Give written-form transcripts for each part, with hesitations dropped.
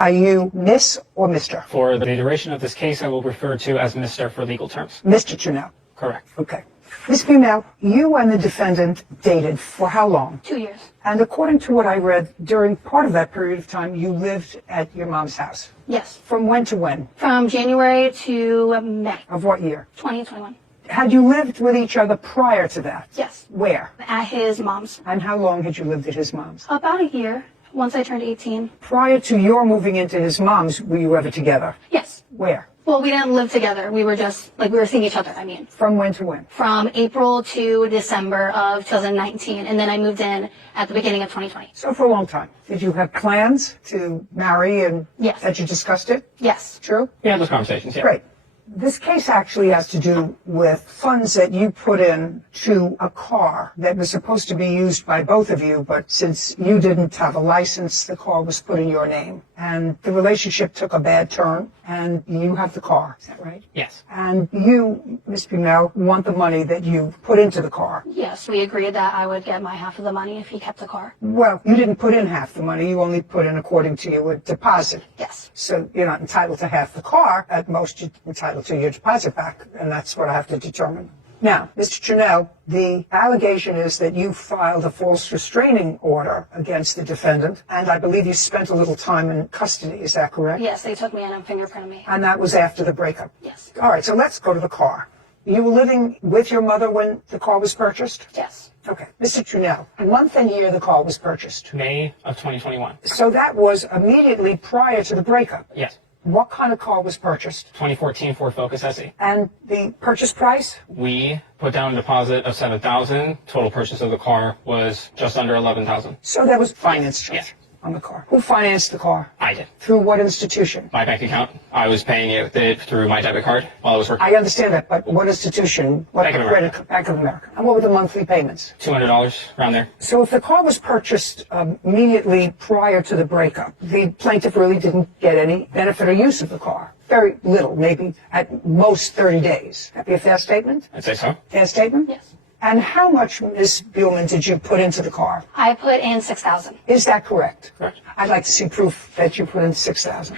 Are you Miss or Mr.? For the duration of this case, I will refer to as Mr. for legal terms. Mr. Chernell. Correct. Okay. Ms. Female, you and the defendant dated for how long? 2 years. And according to what I read, during part of that period of time, you lived at your mom's house. Yes. From when to when? From January to May. Of what year? 2021. Had you lived with each other prior to that? Yes. Where? At his mom's. And how long had you lived at his mom's? About a year, once I turned 18. Prior to your moving into his mom's, were you ever together? Yes. Where? Well, we didn't live together. We were just, we were seeing each other, I mean. From when to when? From April to December of 2019. And then I moved in at the beginning of 2020. So for a long time. Did you have plans to marry and Yes. that you discussed it? Yes. True? We had those conversations, yeah. Great. This case actually has to do with funds that you put in to a car that was supposed to be used by both of you, but since you didn't have a license, the car was put in your name. And the relationship took a bad turn, and you have the car. Is that right? Yes. And you, Ms. Pinel, want the money that you put into the car. Yes, we agreed that I would get my half of the money if he kept the car. Well, you didn't put in half the money. You only put in, according to you, a deposit. Yes. So you're not entitled to half the car. At most, you're entitled to your deposit back, and that's what I have to determine. Now, Mr. Chernell, the allegation is that you filed a false restraining order against the defendant, and I believe you spent a little time in custody. Is that correct? Yes, they took me in and fingerprinted me. And that was after the breakup? Yes. All right, so let's go to the car. You were living with your mother when the car was purchased? Yes. Okay. Mr. Chernell, month and year the car was purchased? May of 2021. So that was immediately prior to the breakup? Yes. What kind of car was purchased? 2014 Ford Focus SE. And the purchase price? We put down a deposit of $7,000. Total purchase of the car was just under $11,000. So there was finance charge Yes. on the car. Who financed the car? I did. Through what institution? My bank account. I was paying it through my debit card while I was working. I understand that, but what institution? What Bank of America. credit? Bank of America. And what were the monthly payments? $200 around there. So if the car was purchased immediately prior to the breakup, the plaintiff really didn't get any benefit or use of the car. Very little, maybe at most 30 days. That be a fair statement? I'd say so. Fair statement? Yes. And how much, Ms. Buellman, did you put into the car? I put in $6,000. Is that correct? Correct. I'd like to see proof that you put in $6,000.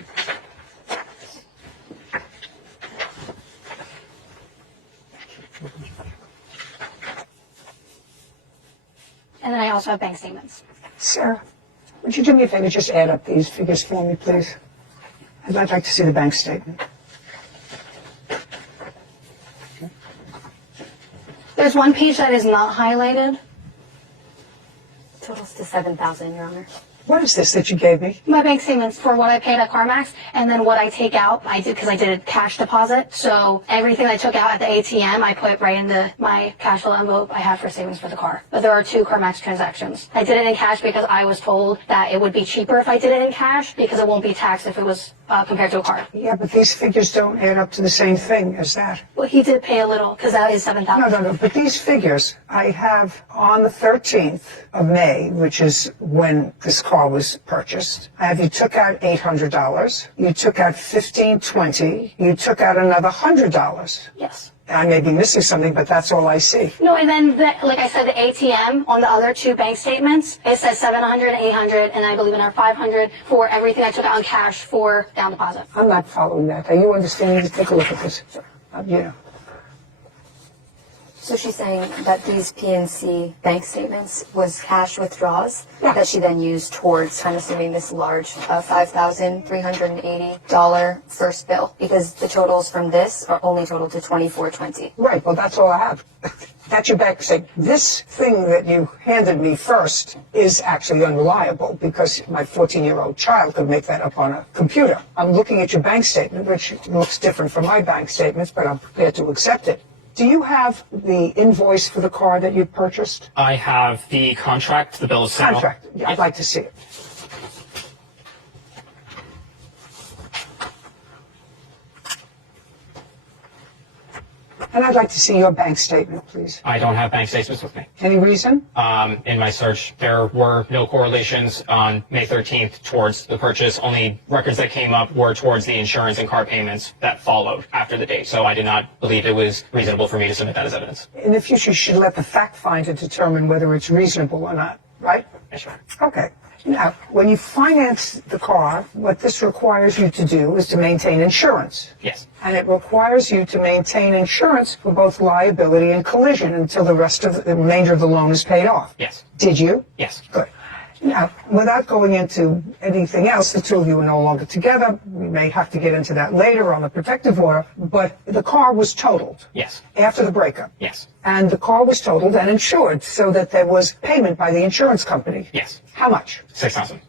And then I also have bank statements. Sarah, would you do me a favor, just add up these figures for me, please? I'd like to see the bank statement. There's one page that is not highlighted. Totals to $7,000, Your Honor. What is this that you gave me? My bank statements for what I paid at CarMax, and then what I take out, I did because I did a cash deposit. So everything I took out at the ATM, I put right into my cash flow envelope I have for savings for the car. But there are 2 CarMax transactions. I did it in cash because I was told that it would be cheaper if I did it in cash because it won't be taxed if it was compared to a card. Yeah, but these figures don't add up to the same thing as that. Well, he did pay a little because that is $7,000. No, but these figures I have on the 13th of May, which is when this car was purchased. I have you took out $800, you took out $1,520, you took out another $100. Yes. I may be missing something, but that's all I see. No, and then, like I said, the ATM on the other 2 bank statements, it says $700, $800, and I believe another $500 for everything I took out in cash for down deposit. I'm not following that. Are you understanding? Take a look at this. Yeah. So she's saying that these PNC bank statements was cash withdrawals Yeah. that she then used towards, I'm assuming, this large $5,380 first bill, because the totals from this are only total to $2,420. Right, well, that's all I have. That's your bank statement. This thing that you handed me first is actually unreliable because my 14-year-old child could make that up on a computer. I'm looking at your bank statement, which looks different from my bank statements, but I'm prepared to accept it. Do you have the invoice for the car that you purchased? I have the contract, the bill of sale. Contract. Yeah, I'd like to see it. And I'd like to see your bank statement, please. I don't have bank statements with me. Any reason? In my search, there were no correlations on May 13th towards the purchase. Only records that came up were towards the insurance and car payments that followed after the date. So I did not believe it was reasonable for me to submit that as evidence. In the future, you should let the fact finder determine whether it's reasonable or not, right? Yes, sir. Okay. Now, when you finance the car, what this requires you to do is to maintain insurance. Yes. And it requires you to maintain insurance for both liability and collision until the remainder of the loan is paid off. Yes. Did you? Yes. Good. Now, without going into anything else, the two of you are no longer together. We may have to get into that later on the protective order, but the car was totaled. Yes. After the breakup. Yes. And the car was totaled and insured so that there was payment by the insurance company. Yes. How much? $6,000.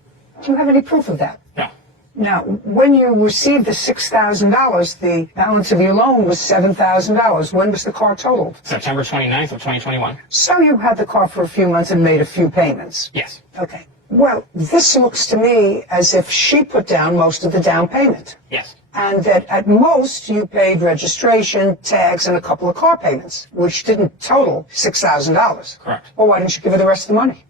Do you have any proof of that? No. Now, when you received the $6,000, the balance of your loan was $7,000. When was the car totaled? September 29th of 2021. So you had the car for a few months and made a few payments. Yes. Okay. Well, this looks to me as if she put down most of the down payment. Yes. And that at most you paid registration, tags, and a couple of car payments, which didn't total $6,000. Correct. Well, why didn't you give her the rest of the money?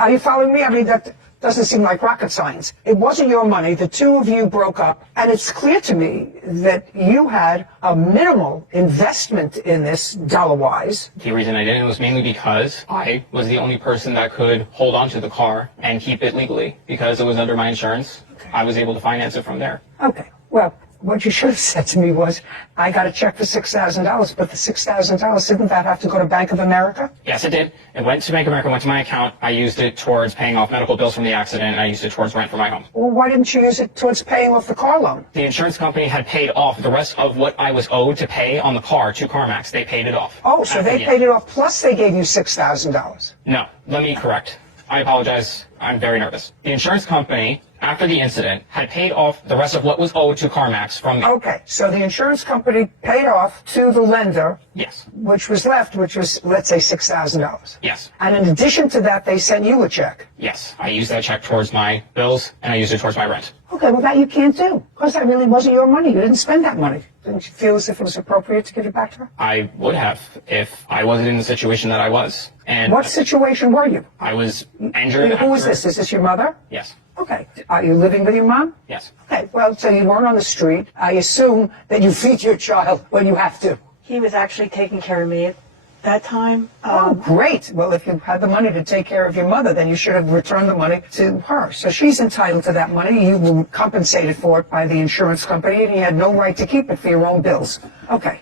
Are you following me? I mean, that doesn't seem like rocket science. It wasn't your money. The two of you broke up. And it's clear to me that you had a minimal investment in this dollar-wise. The reason I didn't was mainly because I was the only person that could hold on to the car and keep it legally. Because it was under my insurance, I was able to finance it from there. Okay. Well, what you should have said to me was, I got a check for $6,000, but the $6,000, didn't that have to go to Bank of America? Yes, it did. It went to Bank of America, went to my account. I used it towards paying off medical bills from the accident, and I used it towards rent for my home. Well, why didn't you use it towards paying off the car loan? The insurance company had paid off the rest of what I was owed to pay on the car to CarMax. They paid it off. Oh, so they paid it off, plus they gave you $6,000. No, let me correct. I apologize. I'm very nervous. The insurance company, after the incident, had paid off the rest of what was owed to CarMax from me. Okay, so the insurance company paid off to the lender, Yes. which was left, which was, let's say, $6,000. Yes. And in addition to that, they sent you a check. Yes. I used that check towards my bills, and I used it towards my rent. Okay, well, that you can't do, because that really wasn't your money. You didn't spend that money. Didn't you feel as if it was appropriate to give it back to her? I would have if I wasn't in the situation that I was. And What situation were you? I was injured. Who is after- this? Is this your mother? Yes. Okay. Are you living with your mom? Yes. Okay, well, so you weren't on the street. I assume that you feed your child when you have to. He was actually taking care of me at that time. Oh, great. Well, if you had the money to take care of your mother, then you should have returned the money to her. So she's entitled to that money. You were compensated for it by the insurance company, and you had no right to keep it for your own bills. Okay.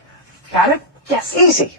Got it? Yes. Easy.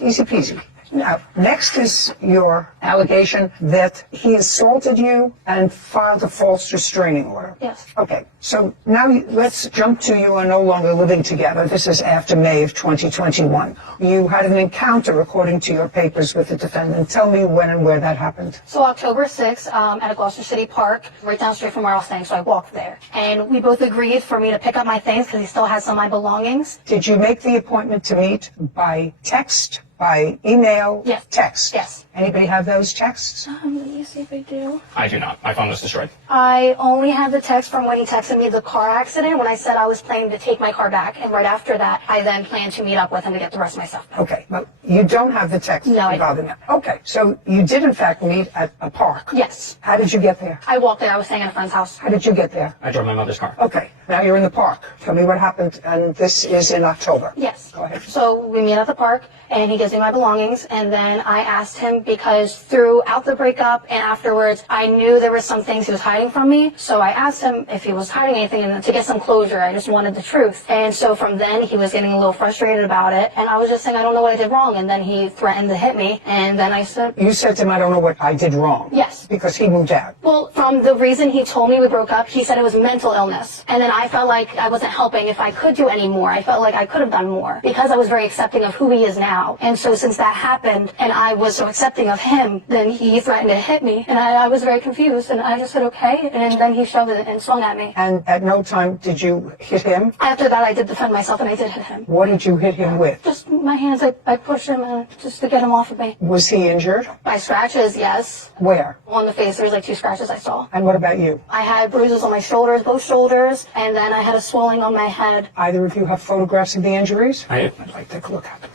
Easy peasy. Now, next is your allegation that he assaulted you and filed a false restraining order. Yes. Okay, so now let's jump to you are no longer living together. This is after May of 2021. You had an encounter, according to your papers, with the defendant. Tell me when and where that happened. So October 6th, at a Gloucester City Park, right down the street from where I was staying, so I walked there. And we both agreed for me to pick up my things because he still has some of my belongings. Did you make the appointment to meet by text, by email, Yes. text? Yes. Anybody have those texts? Let me see if I do. I do not. My phone was destroyed. I only have the text from when he texted me the car accident when I said I was planning to take my car back. And right after that, I then planned to meet up with him to get the rest of my stuff back. Okay, well, you don't have the text No, I involving that. Okay, so you did in fact meet at a park. Yes. How did you get there? I walked there. I was staying at a friend's house. How did you get there? I drove my mother's car. Okay, now you're in the park. Tell me what happened, and this is in October. Yes. Go ahead. So we meet at the park, and he gives me my belongings, and then I asked him because throughout the breakup and afterwards, I knew there were some things he was hiding from me. So I asked him if he was hiding anything, and to get some closure, I just wanted the truth. And so from then, he was getting a little frustrated about it, and I was just saying, I don't know what I did wrong. And then he threatened to hit me, and then I said, You said to him, I don't know what I did wrong. Yes. Because he moved out. well, from the reason he told me we broke up, he said it was mental illness. And then I felt like I wasn't helping if I could do any more. I felt like I could have done more because I was very accepting of who he is now. And so since that happened and I was so accepting of him, then he threatened to hit me. And I was very confused. And I just said, okay. And then he shoved it and swung at me. And at no time did you hit him? After that, I did defend myself and I did hit him. What did you hit him with? Just my hands, I pushed him just to get him off of me. Was he injured? By scratches, yes. Where? On the face, there was like 2 scratches I saw. And what about you? I had bruises on my shoulders, both shoulders, and then I had a swelling on my head. Either of you have photographs of the injuries? I I'd like to take a look at them.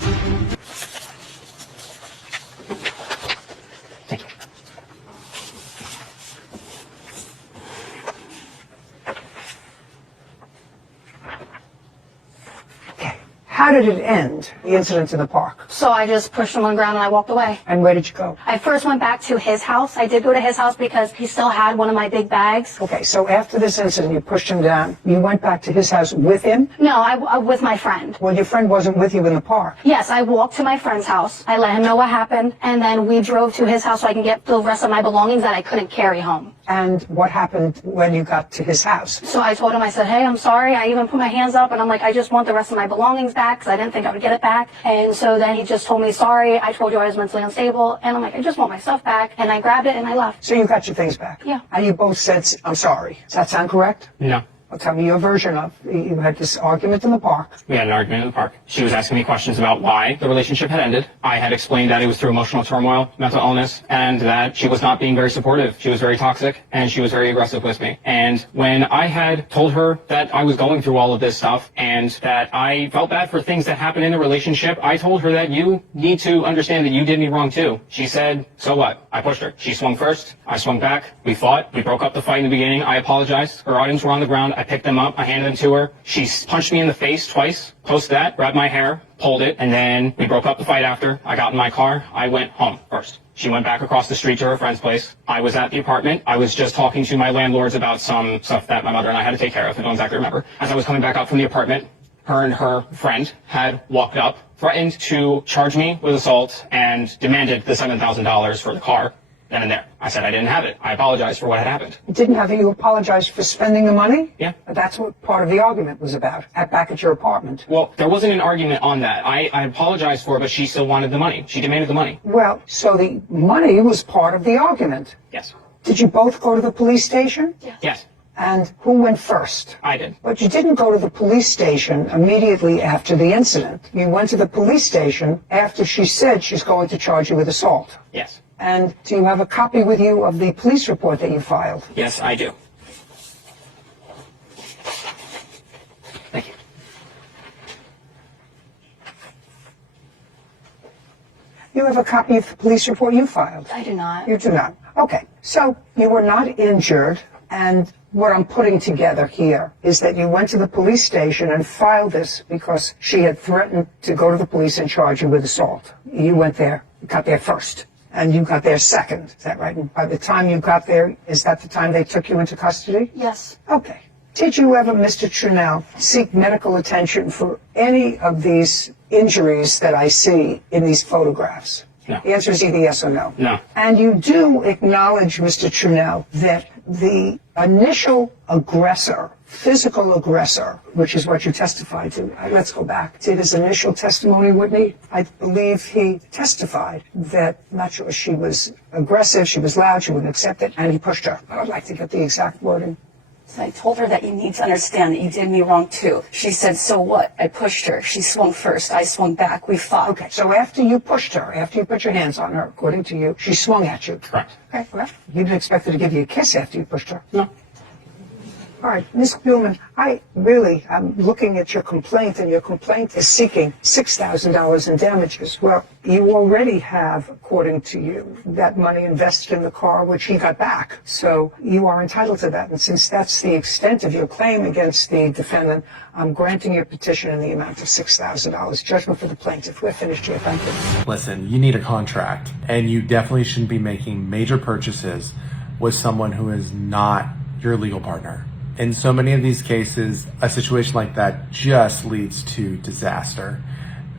Thank you. Okay. How how did it end, the incident in the park? So I just pushed him on the ground and I walked away. And where did you go? I first went back to his house. I did go to his house because he still had one of my big bags. Okay, so after this incident, you pushed him down. You went back to his house with him? No, I with my friend. Well, your friend wasn't with you in the park. Yes, I walked to my friend's house. I let him know what happened, and then we drove to his house so I can get the rest of my belongings that I couldn't carry home. And what happened when you got to his house? So I told him, I said, hey, I'm sorry. I even put my hands up, and I'm like, I just want the rest of my belongings back because I didn't think I would get it back. And so then he just told me, sorry, I told you I was mentally unstable. And I'm like, I just want my stuff back. And I grabbed it and I left. So you got your things back? Yeah. And you both said, I'm sorry. Does that sound correct? No. Well, tell me your version of, you had this argument in the park. We had an argument in the park. She was asking me questions about why the relationship had ended. I had explained that it was through emotional turmoil, mental illness, and that she was not being very supportive. She was very toxic, and she was very aggressive with me. And when I had told her that I was going through all of this stuff and that I felt bad for things that happened in the relationship, I told her that you need to understand that you did me wrong too. She said, so what? I pushed her. She swung first. I swung back. We fought. We broke up the fight in the beginning. I apologized. Her items were on the ground. I picked them up. I handed them to her. She punched me in the face twice. Post that, grabbed my hair, pulled it, and then we broke up the fight after. I got in my car. I went home first. She went back across the street to her friend's place. I was at the apartment. I was just talking to my landlords about some stuff that my mother and I had to take care of. I don't exactly remember. As I was coming back up from the apartment, her and her friend had walked up, threatened to charge me with assault, and demanded the $7,000 for the car. Then and there. I said I didn't have it. I apologized for what had happened. You didn't have it? You apologized for spending the money? Yeah. That's what part of the argument was about, back at your apartment. Well, there wasn't an argument on that. I apologized for it, but she still wanted the money. She demanded the money. Well, so the money was part of the argument. Yes. Did you both go to the police station? Yes. And who went first? I did. But you didn't go to the police station immediately after the incident. You went to the police station after she said she's going to charge you with assault. Yes. And do you have a copy with you of the police report that you filed? Yes, I do. Thank you. You have a copy of the police report you filed? I do not. You do not. Okay. So you were not injured, and what I'm putting together here is that you went to the police station and filed this because she had threatened to go to the police and charge you with assault. You went there, got there first. And you got there second, is that right? And by the time you got there, is that the time they took you into custody? Yes. Okay. Did you ever, Mr. Trunell, seek medical attention for any of these injuries that I see in these photographs? No. The answer is either yes or no. No. And you do acknowledge, Mr. Trunell, that the initial aggressor, physical aggressor, which is what you testified to. Let's go back to his initial testimony, Whitney. I believe he testified that, not sure she was aggressive, she was loud, she wouldn't accept it, and he pushed her. I would like to get the exact wording. So I told her that you need to understand that you did me wrong too. She said, so what? I pushed her. She swung first. I swung back. We fought. Okay, so after you pushed her, after you put your hands on her, according to you, she swung at you. Correct. Okay, well, you didn't expect her to give you a kiss after you pushed her. No. All right, Ms. Buhlman, I'm looking at your complaint, and your complaint is seeking $6,000 in damages. Well, you already have, according to you, that money invested in the car, which he got back. So you are entitled to that. And since that's the extent of your claim against the defendant, I'm granting your petition in the amount of $6,000. Judgment for the plaintiff. We're finished here. Thank you. Listen, you need a contract, and you definitely shouldn't be making major purchases with someone who is not your legal partner. In so many of these cases, a situation like that just leads to disaster.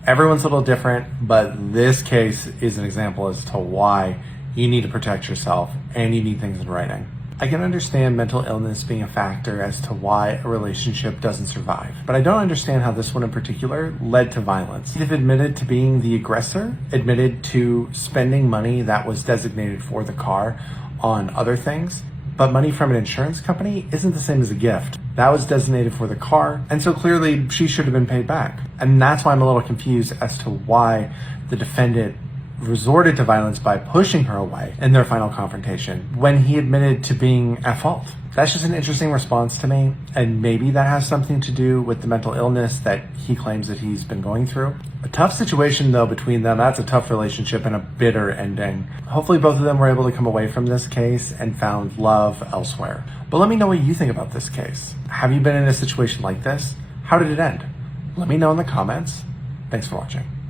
Everyone's a little different, but this case is an example as to why you need to protect yourself and you need things in writing. I can understand mental illness being a factor as to why a relationship doesn't survive, but I don't understand how this one in particular led to violence. They've admitted to being the aggressor, admitted to spending money that was designated for the car on other things, but money from an insurance company isn't the same as a gift. That was designated for the car, and so clearly she should have been paid back. And that's why I'm a little confused as to why the defendant resorted to violence by pushing her away in their final confrontation when he admitted to being at fault. That's just an interesting response to me, and maybe that has something to do with the mental illness that he claims that he's been going through. A tough situation though between them. That's a tough relationship and a bitter ending. Hopefully both of them were able to come away from this case and found love elsewhere. But let me know what you think about this case. Have you been in a situation like this? How did it end? Let me know in the comments. Thanks for watching.